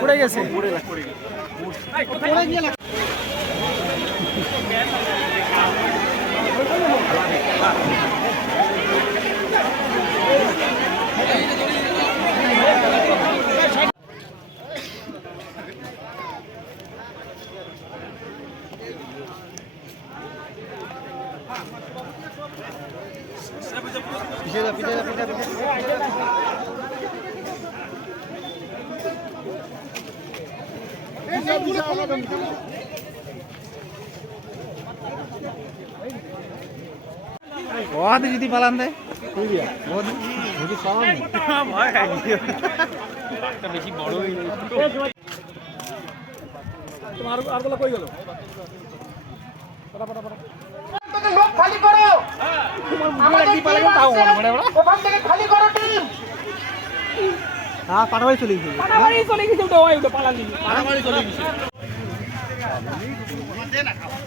পড়ে গেছে बहुत যদি পালান দেয় যদি পালান ভয় খাই একটা বেশি বড় হয়ে গেল তোমার আরগুলো কই গেল পড়া লোক খালি করো আমার কি পালাবে তাও মানে ওখান থেকে খালি করো টিম হ্যাঁ পাড়াবাড়ি চলে গেছে তো ওই তো পালান দিবি পাড়াবাড়ি চলে গেছে দে না খাও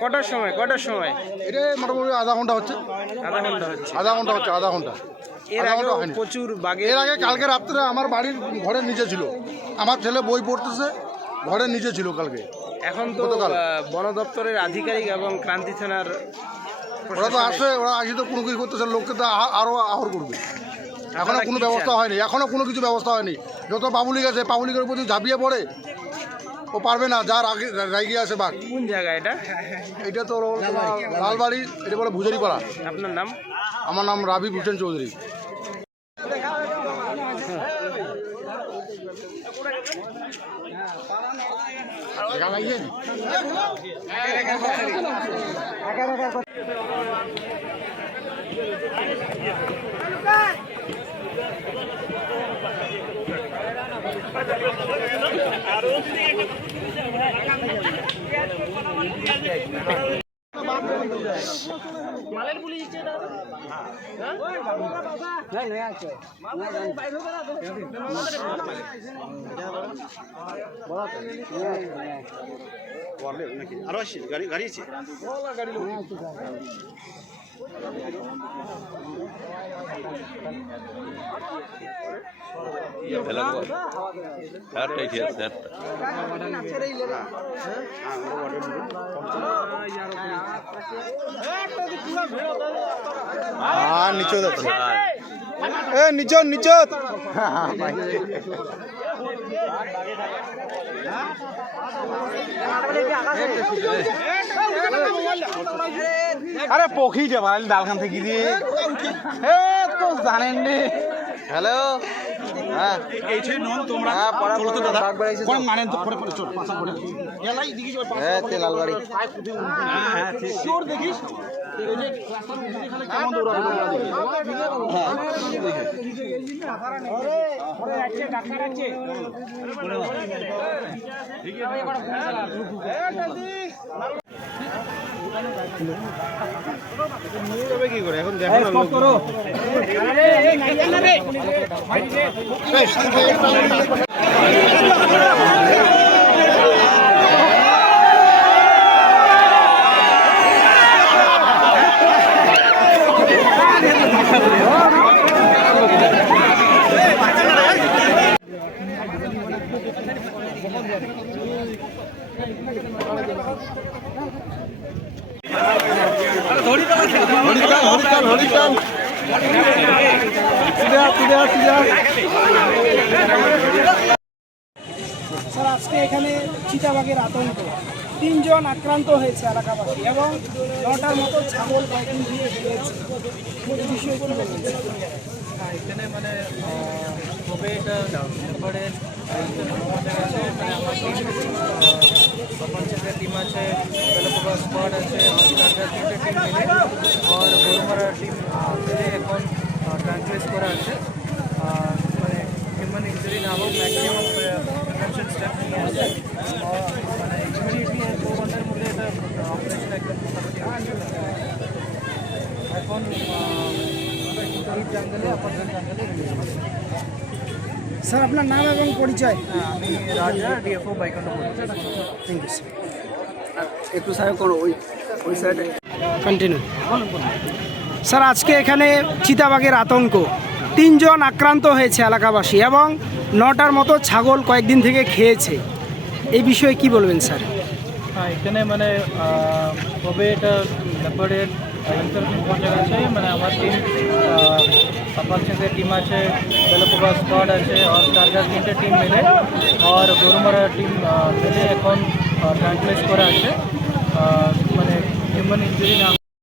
কটার সময় এটা মোটামুটি আধা ঘন্টা হচ্ছে এর আগে প্রচুর বাঘে এর আগে কালকে রাত্রে আমার বাড়ির ঘরের নিচে ছিল, আমার ছেলে বই পড়তেছে, ঘরের নিচে ছিল কালকে। এখন তো বন দপ্তরের আধিকারিক এবং ক্রান্তি থানার ওরা তো আসে, ওরা আসি তো কোনো কিছু করতেছে, লোককে তো আরো আহর করবে। এখনো কোনো ব্যবস্থা হয়নি, এখনো কোনো কিছু ব্যবস্থা হয়নি। যত পাবলিক আছে পাবলিকের উপর ঝাঁপিয়ে পড়ে, ও পারবে না, যার আগে রাইগে আছে বাঘ। কোন জায়গা এটা? এটা তো লালবাড়ি, এটা বলে ভুজারিপাড়া। আপনার নাম? আমার নাম রাবি ভূষণ চৌধুরী। মালের পুলি দিচ্ছে দাদা হ্যাঁ নয় আছে বাইরে করা তো বড় ওয়ালে নাকি আরো আছে গাড়ি আছে ওলা গাড়ি লোক Ya bela ko. Har tai thia sat. हाँ नीचे दो ए नीचे नीचे अरे पोखी जे बानाली डालखान থেকে দিয়ে এ তো জানেন নি হ্যালো হ্যাঁ এইছে নন তোমরা চলো তো দাদা কোন মানে তো পড়ে পড়ে চল পাঁচা পড়ে এলাই দেখিস ওই পাঁচা এ তে লালবাড়ি হ্যাঁ হ্যাঁ ঠিক জোর দেখিস এই যে ক্লাসটা বুঝি খালি কেমন দৌড়াবে তোমরা দেখি হ্যাঁ আরে ওরে আছে ডাক্তার আছে ঠিক আছে এই বড় ফোন চালা এ জলদি নিয়ে যাবে কি করে এখন দেখো না লোক করো আরে এই নাইয়া না রে ভাই রে স্যার আজকে এখানে চিতাবাঘের আতঙ্ক, 3 জন আক্রান্ত হয়েছে এলাকাবাসী এবং 9টার মতো ছাগল কয়েকদিন দিয়ে খেয়েছে। এই বিষয়ে কি বলবেন? এখানে মানে কোভিড ব্যাপারে আছে মানে আমার টিম টিম আছে, বেলকুবা স্কোয়াড আছে, তিনটে টিম মিলে আর গরুমারা টিম মিলে এখন ট্রান্সলেট করা আছে মানে হিউম্যান ইঞ্জুরি না হোক ম্যাক্সিমাম প্রিভেনশন স্টেপ নিয়ে আছে মানে ইমিডিয়েটলি 2 ঘন্টার মধ্যে এটা অপারেশন একদম মোটামুটি এখন জঙ্গলে আপাতত জঙ্গলে স্যার আপনার নাম এবং পরিচয়? আমি রাজা ডিএফও বাইকন্ডা থ্যাংক ইউ একটু সাহেব করো ওই সাইডে কন্টিনিউ। স্যার আজকে এখানে চিতাবাঘের আতঙ্ক, 3 জন আক্রান্ত হয়েছে এলাকাবাসী এবং 9টার মতো ছাগল কয়েকদিন থেকে খেয়েছে। এই বিষয়ে কি বলবেন স্যার? হ্যাঁ এখানে মানে কোভিড ব্যাপারে ইনফরমেশন পৌঁছে গেছে মানে আমার টিম সাপালচন্দের টিম আছে, বেলকুবা স্কোয়াড আছে আর টার্গার তিনটে টিম মিলে আর গরুমারা টিম মিলে এখন ট্রান্সলেট করা আছে মানে হিউম্যান ইঞ্জুরি না